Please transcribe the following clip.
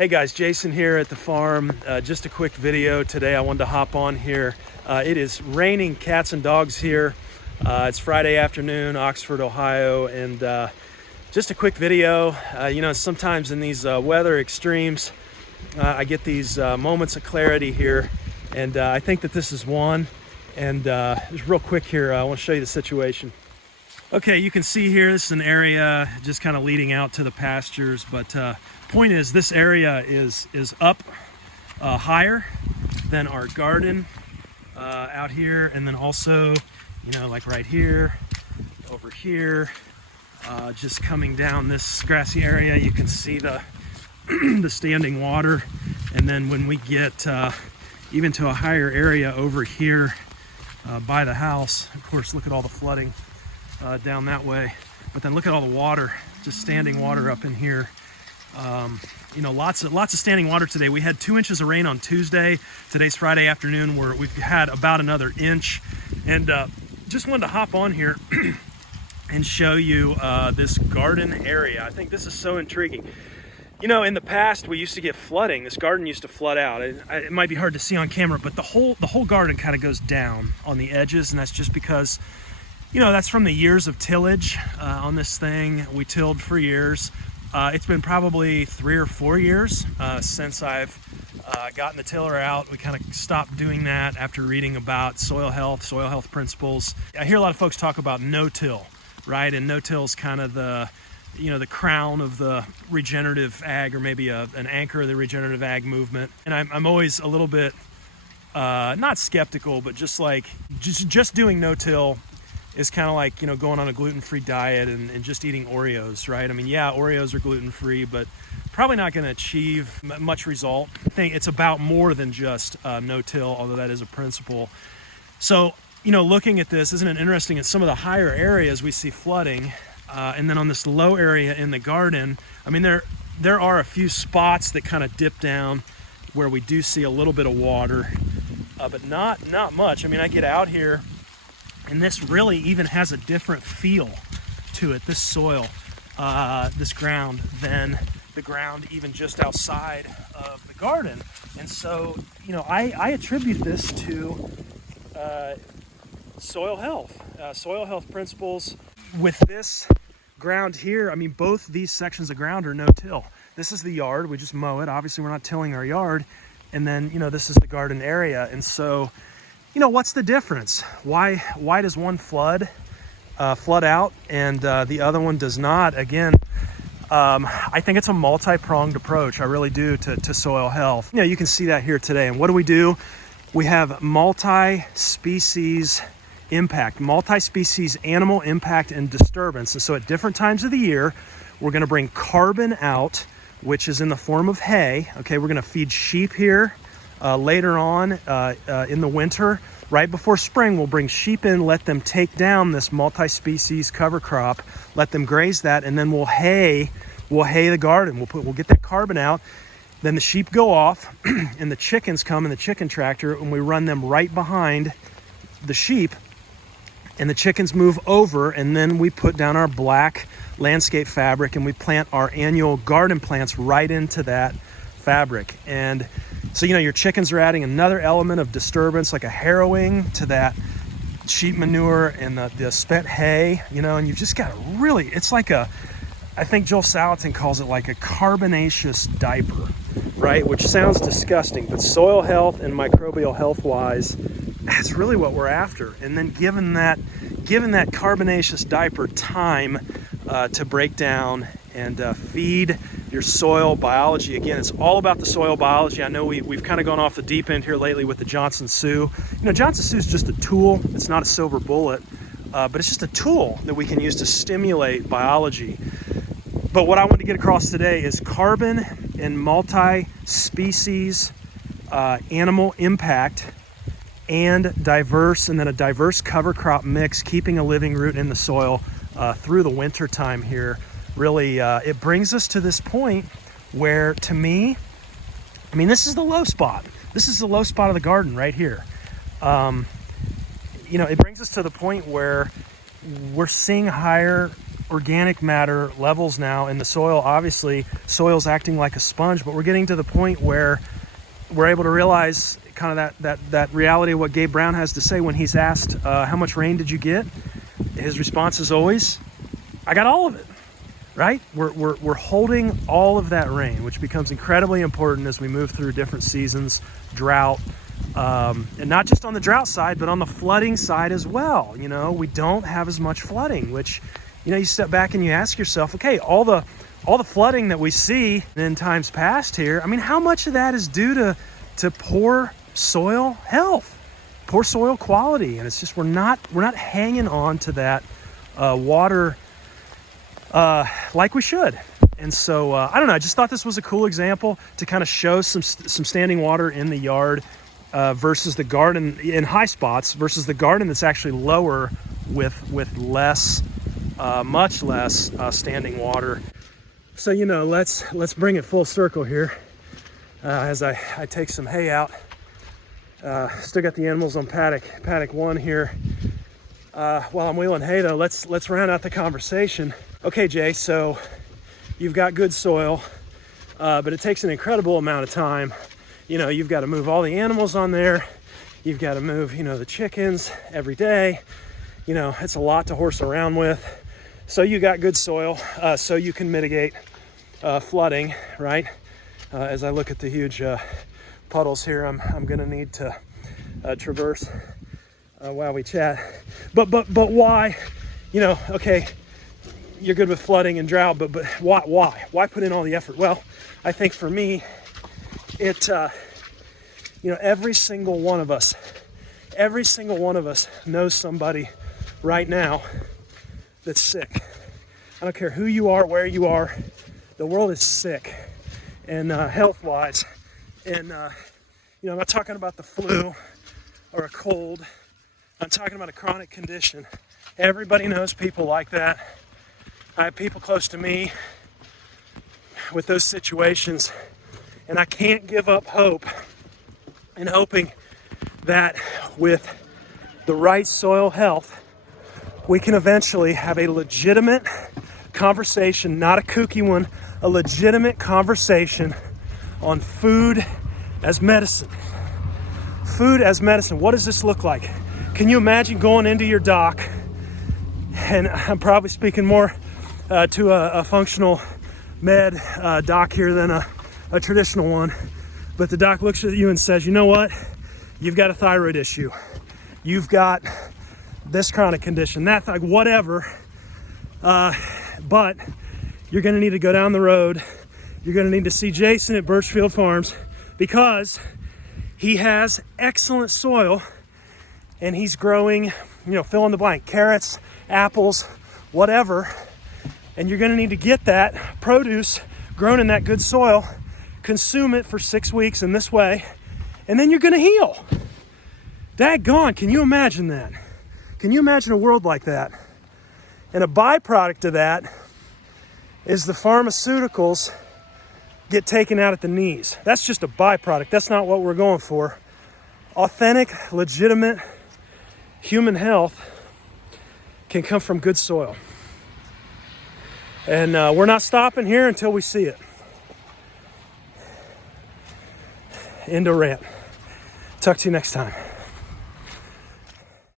Hey guys, Jason here at the farm. Just a quick video today. I wanted to hop on here. It is raining cats and dogs here. It's Friday afternoon, Oxford, Ohio, and just a quick video. You know, sometimes in these weather extremes, I get these moments of clarity here, and I think that this is one. And just real quick here, I want to show you the situation. Okay, you can see here, this is an area just kind of leading out to the pastures, but point is this area is up higher than our garden out here, and then also, you know, like right here, over here, just coming down this grassy area, you can see the the standing water. And then when we get even to a higher area over here by the house, of course, look at all the flooding down that way, but then look at all the water, just standing water up in here. You know, lots of standing water today. We had 2 inches of rain on Tuesday. Today's Friday afternoon, where we've had about another inch. And just wanted to hop on here and show you this garden area. I think this is so intriguing. You know, in the past, we used to get flooding. This garden used to flood out. It might be hard to see on camera, but the whole garden kind of goes down on the edges, and that's just because, you know, that's from the years of tillage on this thing. We tilled for years. It's been probably 3 or 4 years since I've gotten the tiller out. We kind of stopped doing that after reading about soil health principles. I hear a lot of folks talk about no-till, right? And no-till is kind of the, you know, the crown of the regenerative ag, or maybe an anchor of the regenerative ag movement. And I'm always a little bit not skeptical, but just like just doing no-till is kind of like, you know, going on a gluten-free diet and just eating Oreos, right? I mean, yeah, Oreos are gluten-free, but probably not going to achieve much result. I think it's about more than just no-till, although that is a principle. So, you know, looking at this, isn't it interesting? In some of the higher areas, we see flooding, and then on this low area in the garden, I mean, there are a few spots that kind of dip down where we do see a little bit of water, but not much. I mean, I get out here, and this really even has a different feel to it, this soil, this ground, than the ground even just outside of the garden. And so, you know, I attribute this to soil health principles. With this ground here, I mean, both these sections of ground are no-till. This is the yard, we just mow it. Obviously, we're not tilling our yard. And then, you know, this is the garden area. And so, you know, what's the difference? Why does one flood out and the other one does not? Again, I think it's a multi-pronged approach. I really do to soil health. You know, you can see that here today. And what do? We have multi-species impact, multi-species animal impact and disturbance. And so at different times of the year, we're going to bring carbon out, which is in the form of hay. Okay, we're going to feed sheep here. Later on in the winter, right before spring, we'll bring sheep in, let them take down this multi-species cover crop, let them graze that, and then we'll hay the garden. We'll get that carbon out. Then the sheep go off, and the chickens come in the chicken tractor, and we run them right behind the sheep, and the chickens move over, and then we put down our black landscape fabric, and we plant our annual garden plants right into that fabric. And so, you know, your chickens are adding another element of disturbance, like a harrowing to that sheep manure and the spent hay, you know, and you've just got it's like I think Joel Salatin calls it like a carbonaceous diaper, right? Which sounds disgusting, but soil health and microbial health wise, that's really what we're after. And then given that carbonaceous diaper time to break down and feed your soil biology. Again, it's all about the soil biology. I know we've kind of gone off the deep end here lately with the Johnson Sioux. You know, Johnson Sioux is just a tool. It's not a silver bullet, but it's just a tool that we can use to stimulate biology. But what I want to get across today is carbon and multi-species animal impact and then a diverse cover crop mix, keeping a living root in the soil through the winter time here. Really, it brings us to this point where, to me, I mean, this is the low spot. This is the low spot of the garden right here. You know, it brings us to the point where we're seeing higher organic matter levels now in the soil. Obviously, soil's acting like a sponge, but we're getting to the point where we're able to realize kind of that reality of what Gabe Brown has to say when he's asked, how much rain did you get? His response is always, I got all of it, right? We're holding all of that rain, which becomes incredibly important as we move through different seasons, drought, and not just on the drought side, but on the flooding side as well. You know, we don't have as much flooding, which, you know, you step back and you ask yourself, okay, all the flooding that we see in times past here, I mean, how much of that is due to poor soil health, poor soil quality? And it's just, we're not hanging on to that water like we should. And so I don't know, I just thought this was a cool example to kind of show some standing water in the yard versus the garden in high spots versus the garden that's actually lower with less, much less standing water. So, you know, let's bring it full circle here as I take some hay out. Still got the animals on paddock 1 here. While I'm wheeling hay though, let's round out the conversation. Okay, Jay, so you've got good soil, but it takes an incredible amount of time. You know, you've got to move all the animals on there. You've got to move, you know, the chickens every day. You know, it's a lot to horse around with. So you got good soil, so you can mitigate flooding, right? As I look at the huge puddles here, I'm gonna need to traverse while we chat. But why? You know, okay, you're good with flooding and drought, but why put in all the effort? Well, I think for me, it you know, every single one of us knows somebody right now that's sick. I don't care who you are, where you are, the world is sick, and health-wise. And you know, I'm not talking about the flu or a cold. I'm talking about a chronic condition. Everybody knows people like that. I have people close to me with those situations, and I can't give up hope and hoping that with the right soil health, we can eventually have a legitimate conversation, not a kooky one, a legitimate conversation on food as medicine. Food as medicine. What does this look like? Can you imagine going into your doc, and I'm probably speaking more to a functional med doc here than a traditional one, but the doc looks at you and says, you know what? You've got a thyroid issue. You've got this chronic condition, that, like, whatever. But you're going to need to go down the road. You're going to need to see Jason at Birchfield Farms because he has excellent soil and he's growing, you know, fill in the blank, carrots, apples, whatever. And you're going to need to get that produce grown in that good soil, consume it for 6 weeks in this way, and then you're going to heal. Daggone, can you imagine that? Can you imagine a world like that? And a byproduct of that is the pharmaceuticals get taken out at the knees. That's just a byproduct. That's not what we're going for. Authentic, legitimate human health can come from good soil. And we're not stopping here until we see it. End of rant. Talk to you next time.